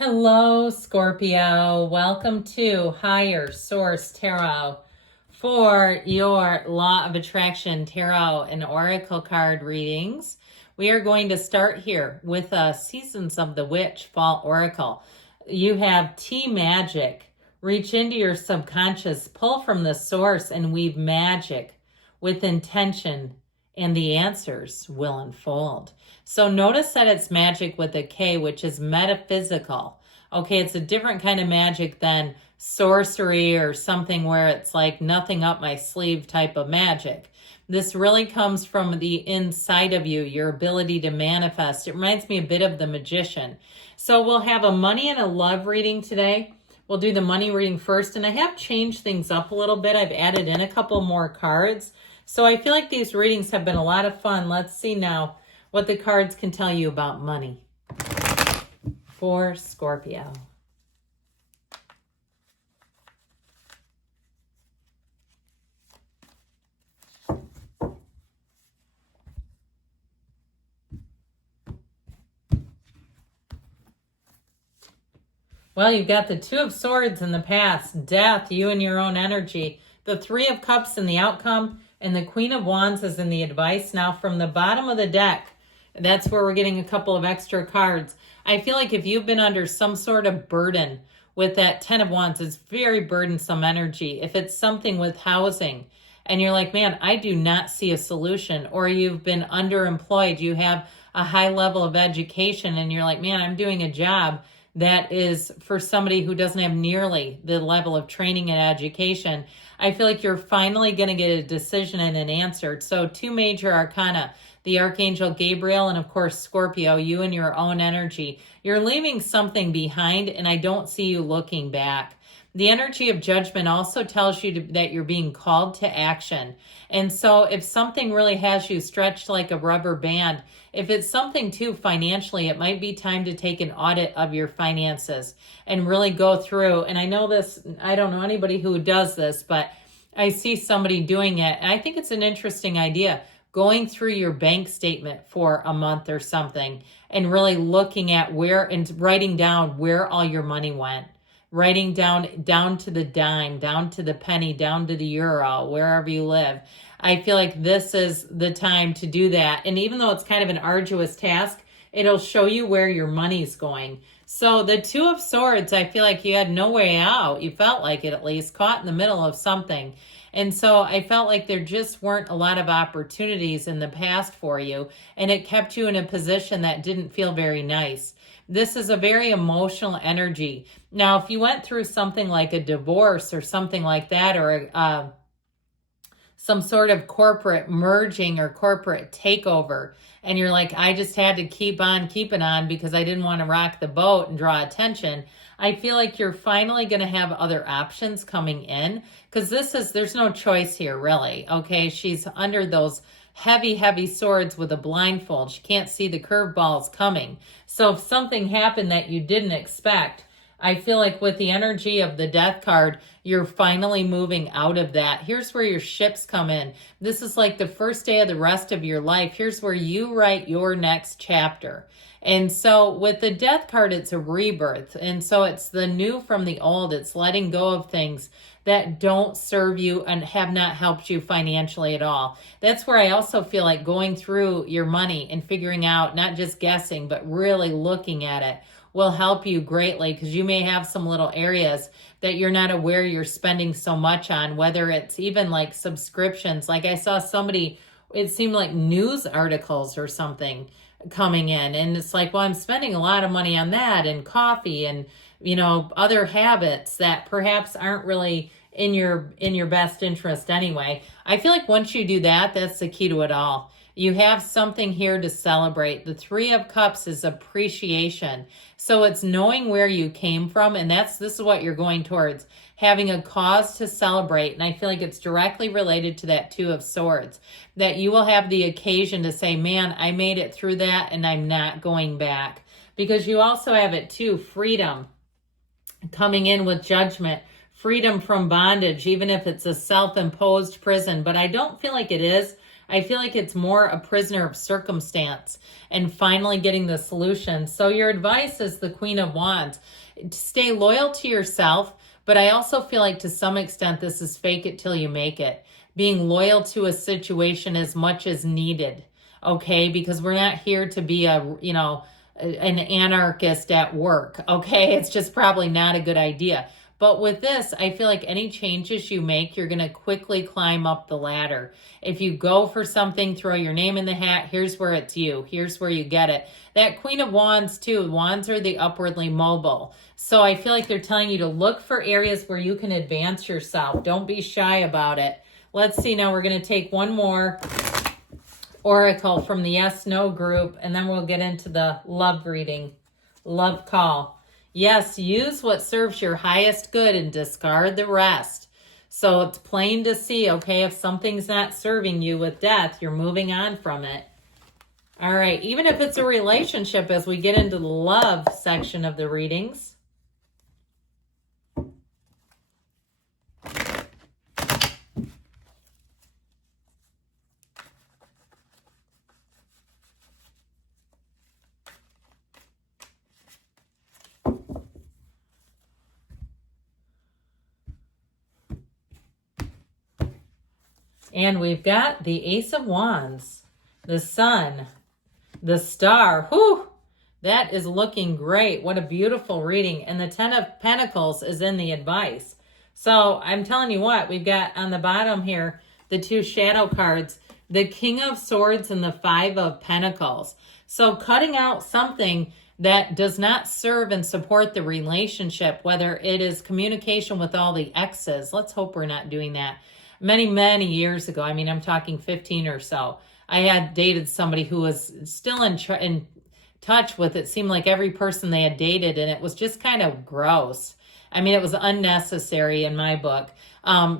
Hello, Scorpio. Welcome to Higher Source Tarot for your Law of Attraction Tarot and Oracle card readings. We are going to start here with Seasons of the Witch Fall Oracle. You have Tea Magic. Reach into your subconscious, pull from the source, and weave magic with intention, and the answers will unfold. So notice that it's magic with a K, which is metaphysical. Okay, it's a different kind of magic than sorcery or something where it's like nothing up my sleeve type of magic. This really comes from the inside of you, your ability to manifest. It reminds me a bit of the magician. So we'll have a money and a love reading today. We'll do the money reading first, and I have changed things up a little bit. I've added in a couple more cards. So I feel like these readings have been a lot of fun. Let's see now what the cards can tell you about money for Scorpio. Well, you've got the Two of Swords in the past, death, you and your own energy, the Three of Cups in the outcome, and the Queen of Wands is in the advice. Now from the bottom of the deck, that's where we're getting a couple of extra cards. I feel like if you've been under some sort of burden with that Ten of Wands, it's very burdensome energy. If it's something with housing and you're like, man, I do not see a solution, or you've been underemployed, you have a high level of education and you're like, man, I'm doing a job that is for somebody who doesn't have nearly the level of training and education, I feel like you're finally going to get a decision and an answer. So two major arcana, the Archangel Gabriel and of course Scorpio, you and your own energy. You're leaving something behind and I don't see you looking back. The energy of Judgment also tells you that you're being called to action. And so if something really has you stretched like a rubber band, if it's something too financially, it might be time to take an audit of your finances and really go through. And I know this, I don't know anybody who does this, but I see somebody doing it. And I think it's an interesting idea, going through your bank statement for a month or something and really looking at where and writing down where all your money went. Writing down to the dime, down to the penny, down to the euro, wherever you live. I feel like this is the time to do that. And even though it's kind of an arduous task, it'll show you where your money's going. So the Two of Swords, I feel like you had no way out. You felt like it, at least, caught in the middle of something. And so I felt like there just weren't a lot of opportunities in the past for you. And it kept you in a position that didn't feel very nice. This is a very emotional energy. Now, if you went through something like a divorce or something like that, or some sort of corporate merging or corporate takeover, and you're like, I just had to keep on keeping on because I didn't want to rock the boat and draw attention, I feel like you're finally going to have other options coming in, because there's no choice here, really. Okay, she's under those heavy swords with a blindfold. She can't see the curveballs coming. So if something happened that you didn't expect, I feel like with the energy of the Death card, you're finally moving out of that. Here's where your ships come in. This is like the first day of the rest of your life. Here's where you write your next chapter. And so with the Death card, it's a rebirth. And so it's the new from the old. It's letting go of things that don't serve you and have not helped you financially at all. That's where I also feel like going through your money and figuring out, not just guessing, but really looking at it will help you greatly, because you may have some little areas that you're not aware you're spending so much on, whether it's even like subscriptions. Like I saw somebody, it seemed like news articles or something coming in, and it's like, well, I'm spending a lot of money on that and coffee and, you know, other habits that perhaps aren't really in your best interest anyway. I feel like once you do that, that's the key to it all. You have something here to celebrate. The Three of Cups is appreciation. So it's knowing where you came from, and this is what you're going towards, having a cause to celebrate. And I feel like it's directly related to that Two of Swords, that you will have the occasion to say, man, I made it through that and I'm not going back. Because you also have it too, freedom coming in with Judgment. Freedom from bondage, even if it's a self-imposed prison. But I don't feel like it is. I feel like it's more a prisoner of circumstance and finally getting the solution. So your advice is the Queen of Wands. Stay loyal to yourself, but I also feel like to some extent this is fake it till you make it. Being loyal to a situation as much as needed, okay? Because we're not here to be an anarchist at work, okay? It's just probably not a good idea. But with this, I feel like any changes you make, you're going to quickly climb up the ladder. If you go for something, throw your name in the hat, here's where it's you. Here's where you get it. That Queen of Wands, too. Wands are the upwardly mobile. So I feel like they're telling you to look for areas where you can advance yourself. Don't be shy about it. Let's see. Now we're going to take one more oracle from the Yes, No group, and then we'll get into the love reading, love call. Yes, use what serves your highest good and discard the rest. So it's plain to see, okay, if something's not serving you with death, you're moving on from it. All right, even if it's a relationship, as we get into the love section of the readings. And we've got the Ace of Wands, the Sun, the Star. Whew, that is looking great. What a beautiful reading. And the Ten of Pentacles is in the advice. So I'm telling you what, we've got on the bottom here, the two shadow cards, the King of Swords and the Five of Pentacles. So cutting out something that does not serve and support the relationship, whether it is communication with all the exes. Let's hope we're not doing that. Many years ago, I mean, I'm talking 15 or so, I had dated somebody who was still in touch with, it seemed like every person they had dated, and it was just kind of gross. I mean, it was unnecessary in my book.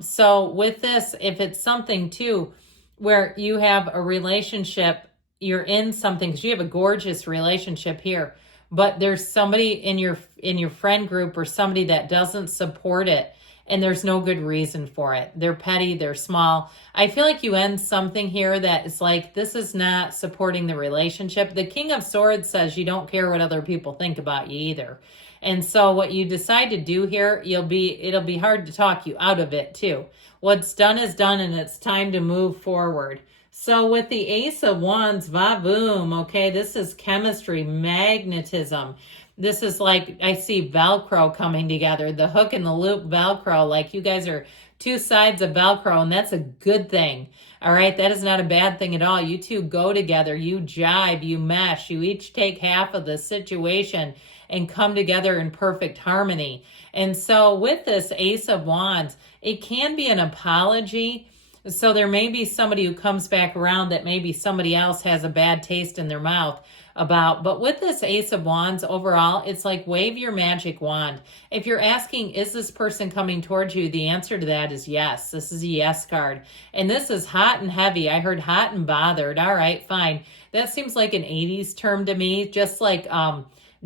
So with this, if it's something too, where you have a relationship, you're in something, because you have a gorgeous relationship here, but there's somebody in your friend group or somebody that doesn't support it, and there's no good reason for it. They're petty, they're small. I feel like you end something here that is like, this is not supporting the relationship. The King of Swords says you don't care what other people think about you either. And so what you decide to do here, it'll be hard to talk you out of it too. What's done is done, and it's time to move forward. So with the Ace of Wands, va-boom, okay, this is chemistry, magnetism. This is like, I see Velcro coming together, the hook and the loop Velcro, like you guys are two sides of Velcro, and that's a good thing. All right, that is not a bad thing at all. You two go together, you jive, you mesh, you each take half of the situation and come together in perfect harmony. And so with this Ace of Wands, it can be an apology. So there may be somebody who comes back around that maybe somebody else has a bad taste in their mouth about. But with this Ace of Wands overall, it's like wave your magic wand. If you're asking, is this person coming towards you? The answer to that is yes. This is a yes card. And this is hot and heavy. I heard hot and bothered. All right, fine. That seems like an 80s term to me, just like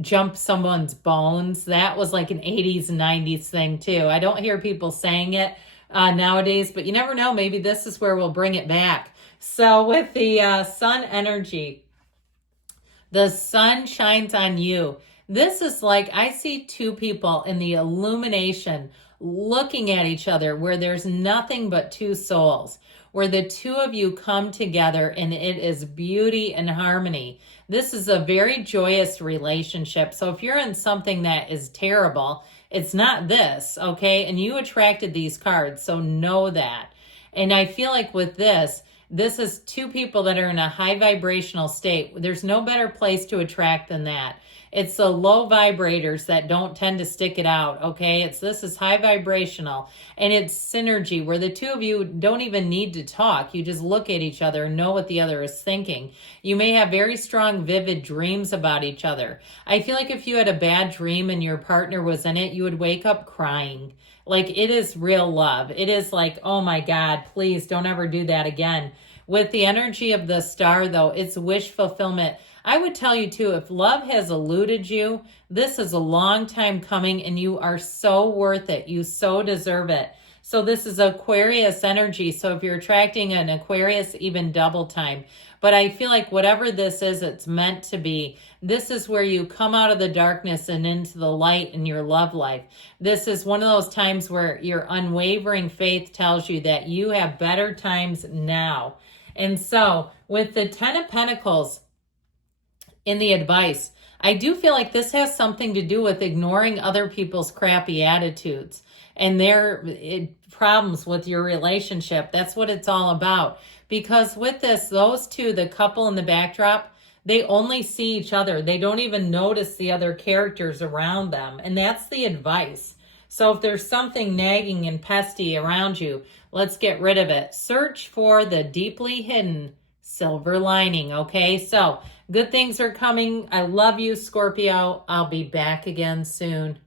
jump someone's bones. That was like an 80s and 90s thing too. I don't hear people saying it nowadays, but you never know. Maybe this is where we'll bring it back. So with the sun energy, the sun shines on you. This is like, I see two people in the illumination looking at each other where there's nothing but two souls, where the two of you come together and it is beauty and harmony. This is a very joyous relationship. So if you're in something that is terrible, it's not this, okay? And you attracted these cards, so know that. And I feel like with this is two people that are in a high vibrational state. There's no better place to attract than that. It's the low vibrators that don't tend to stick it out, okay? This is high vibrational, and it's synergy where the two of you don't even need to talk. You just look at each other and know what the other is thinking. You may have very strong, vivid dreams about each other. I feel like if you had a bad dream and your partner was in it, you would wake up crying. Like, it is real love. It is like, oh my God, please don't ever do that again. With the energy of the star, though, it's wish fulfillment. I would tell you, too, if love has eluded you, this is a long time coming, and you are so worth it. You so deserve it. So this is Aquarius energy. So if you're attracting an Aquarius, even double time. But I feel like whatever this is, it's meant to be. This is where you come out of the darkness and into the light in your love life. This is one of those times where your unwavering faith tells you that you have better times now. And so with the 10 of Pentacles in the advice, I do feel like this has something to do with ignoring other people's crappy attitudes and their problems with your relationship. That's what it's all about. Because with this, those two, the couple in the backdrop, they only see each other. They don't even notice the other characters around them. And that's the advice. So if there's something nagging and pesty around you, let's get rid of it. Search for the deeply hidden silver lining, okay? So good things are coming. I love you, Scorpio. I'll be back again soon.